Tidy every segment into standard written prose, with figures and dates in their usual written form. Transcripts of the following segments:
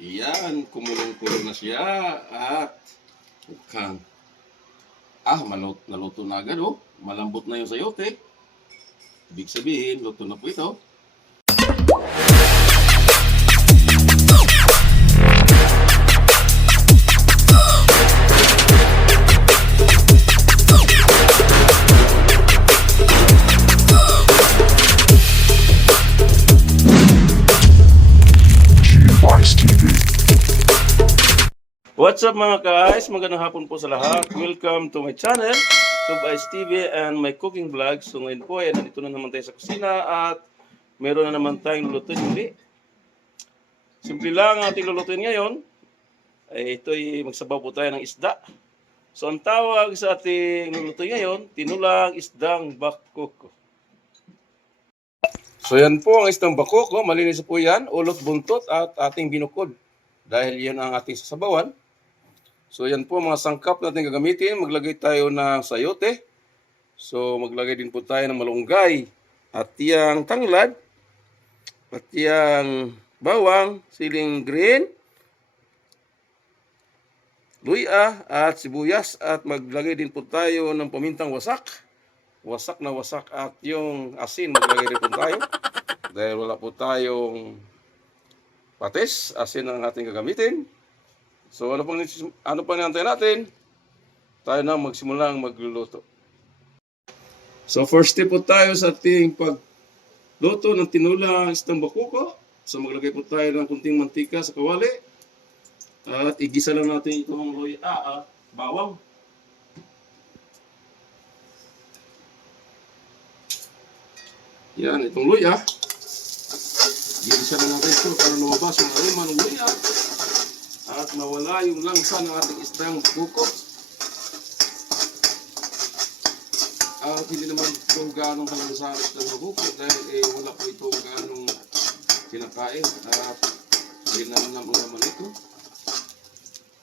Yan, kumulong-kulong na siya. At mukhang, naluto na agad oh. Malambot na yung sayote. Ibig sabihin, luto na po ito. What's up mga guys? Magandang hapon po sa lahat. Welcome to my channel, Subice TV and my cooking vlog. So ngayon po ay nandito na naman tayo sa kusina at meron na naman tayong lulutuin muli. Simple lang ang ating lulutuin ngayon. Ito'y magsabaw po tayo ng isda. So ang tawag sa ating lulutuin ngayon, tinulang isdang bakoko. So yan po ang isdang bakoko. Malinis po yan, ulot buntot at ating binukod. Dahil yan ang ating sasabawan. So yan po mga sangkap natin gagamitin. Maglagay tayo ng sayote. So maglagay din po tayo ng malunggay. At yang tanglad. At yang bawang, siling green, luya at sibuyas. At maglagay din po tayo ng pamintang wasak. Wasak na wasak. At yung asin maglagay din po tayo. Dahil wala po tayong patis, asin ang ating gagamitin. So ano pang nantay natin? Tayo na magsimulang magluluto. So first step po tayo sa ating pagluto ng tinulang isdang bakoko. So maglagay po tayo ng kunting mantika sa kawali. At igisa lang natin itong bawang. Yan, itong luya. Igisa lang natin ito para lumabas yung aroma ng luya. At mawala yung langsa ng ating isdang bakoko. At hindi naman ito ganong halangsa ng isdang bakoko dahil wala po ito ganong kinakain. At ginanam naman ito.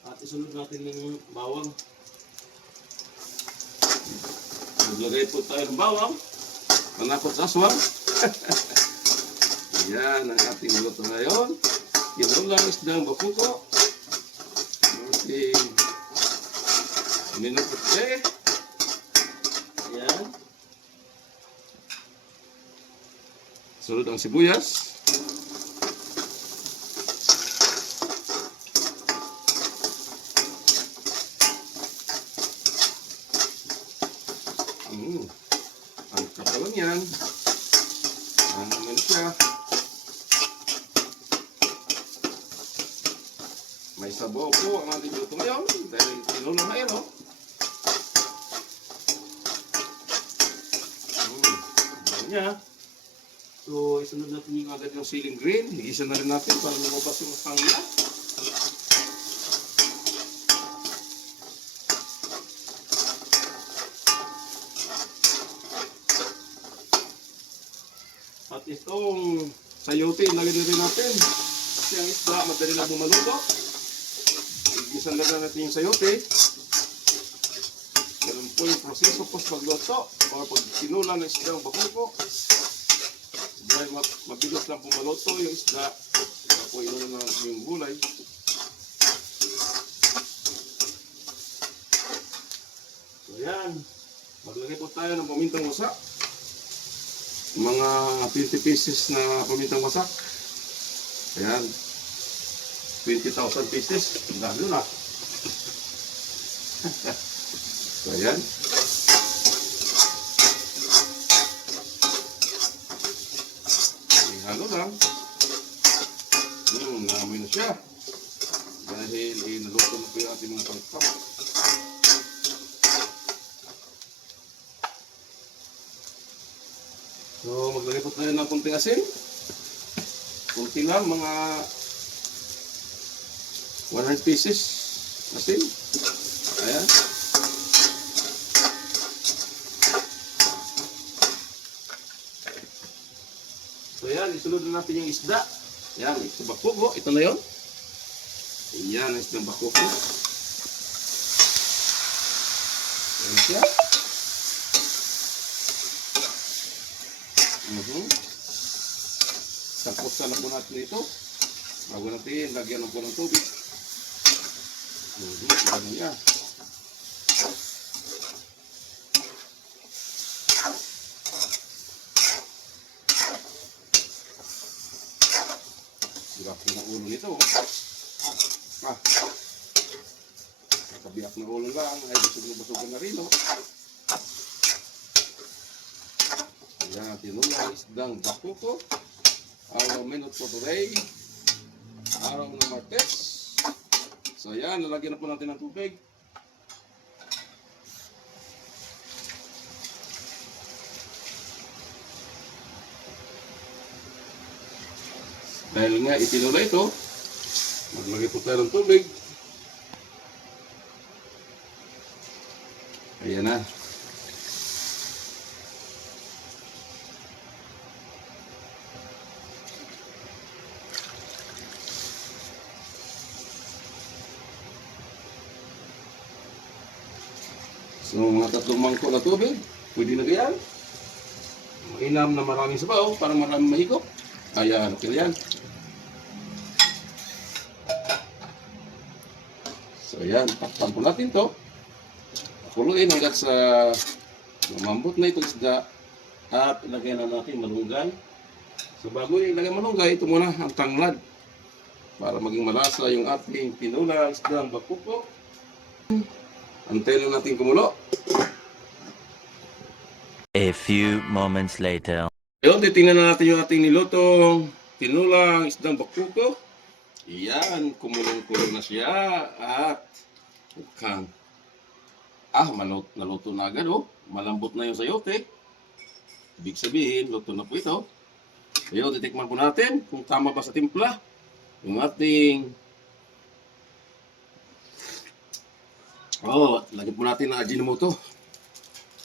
At isunod natin ng bawang. Maglagay po tayo ng bawang. Manapot sa aswang. Yan ang ating luto ngayon. Tinulang isdang bakoko. Minuputi. Ayan. Sunod ang sibuyas. Ang kapalan yan. Ano siya. May sabaw po ang ating luto ngayon dahil tinulang na yan, oh. Niya. So, isunod natin yung agad yung siling green. Igisa na rin natin para lumabas yung pangla. At itong sayote, ilagay na rin natin. Kasi ang isda, madali lang bumaluto. Igisa na rin natin yung sayote. Ganun po yung proseso po sa pagluto o pag tinulang ng isdang bakoko. Dahil mabilis lang pumaluto yung isda, kaya po inulan na yung gulay. So yan, maglagay po tayo ng pamintang wasak. Mga 20 pieces na pamintang wasak. Ayan, 20,000 pieces. Ang dami na. So ayan. Halo lang. Namin na siya. Dahil naluto na po yung ating mga pangkap. So maglagay po tayo ng kunting asin. Kunti lang, mga 100 pieces asin. Ayan. So yan, isunod na natin yung isda. Yan, isdang bakoko. Ito na yun. Yan, isdang bakoko. Yan siya. Tapos na po natin ito. Bago natin, lagyan po ng tubig. Lagyan niya. Laki ng ulo nito. Nakabiyak na ulo lang. Ay, busog na rin. Ayan, tinulong isdang bakuko. Our minute for today. Araw ng Martes. So ayan, lalagyan na po natin ng tubig. Dahil nga itinula ito, maglagay po tayo ng tubig. Ayan na. So mga 3 mangkok na tubig, pwede na yan. Mainam na maraming sabaw para maraming mahigop. Ayan, okay na yan. So ayan, takpan po natin to. Pakuluin hanggang sa lumambot na itong isda. At ilagay na natin malunggay. So bago ilagay malunggay, ito muna ang tanglad. Para maging malasa yung ating tinulang isdang bakuko. Antayin lang natin kumulo. A few moments later. Ayun, titingnan na natin yung ating nilutong tinulang isdang bakuko. Iyan, kumulong-kulong na siya. At mukhang, naluto na agad oh. Malambot na yung sayote. Ibig sabihin, luto na po ito. Ayun, titikman po natin kung tama ba sa timpla. Yung ating lagyan po natin ng Ajinomoto.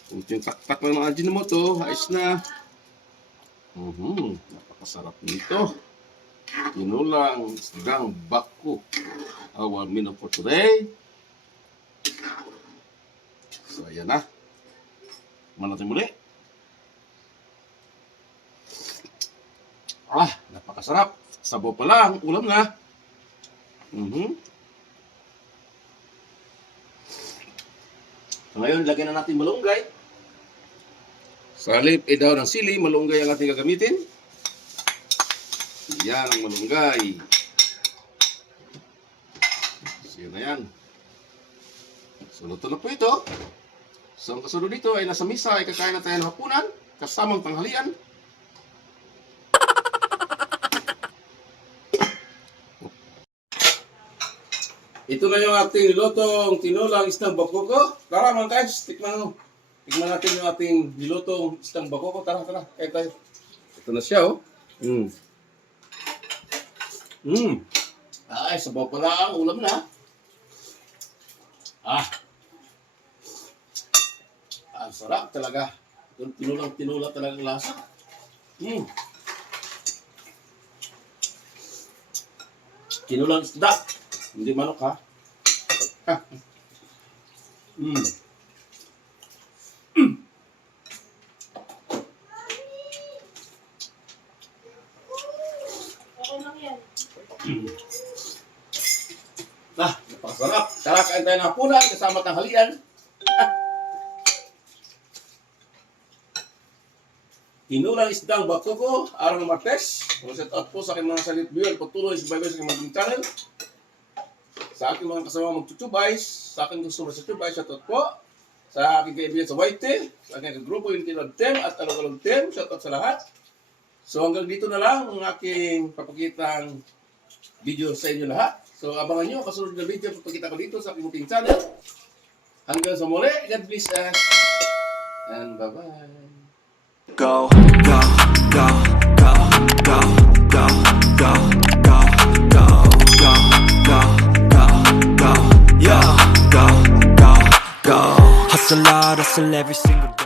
Kunting taktak lang ng Ajinomoto, ayos na. Napakasarap nito. Tinulang isdang bako. Our menu for today. So, ayan na. Tikman natin muli. Napakasarap. Sabaw pa lang, ulam na. So, ngayon, lagyan na natin malunggay. Sa halip daw ng sili, malunggay ang ating gagamitin. Yan ang malunggay. So, yun na yan. So, luto na po ito. So, ang kasunod dito ay nasa misa ay kakain na tayo ng hapunan kasamang tanghalian. Ito na yung ating nilutong tinulang isdang bakuko. Tara mga guys, tikman natin yung ating nilutong isdang bakuko. Tara, kaya tayo. Ito na siya oh. Ay, sabaw pala ang ulam na. Ang sarap talaga. Tinulang talaga ang lasa. Tinulang isda. Hindi manok ha. Napakasarap. Tara, kain tayo ng hapunan kasama tanghalian. Tinulang isdang bakuko, araw ng Martes. Set out po sa aking mga salit viewer, patuloy sa Bible sa aking mga channel. Sa aking mga kasama mag-tutubays, sa aking gusto sa tutubay, shout out po. Sa aking kaibigan sa YT, sa aking grupo yung Tinod Tem at Alog-Alog Tem, shout out sa lahat. So hanggang dito na lang ang aking papakitang video sa inyo lahat. So abangan nyo, kasunod na video papakita ko dito sa aking munting channel. Hanggang sa muli, God bless us. And bye-bye. Go, go, go, go, go, go, go, go, go, go, go, go, go, yeah, go, go, go. Hustle hard, hustle every single day.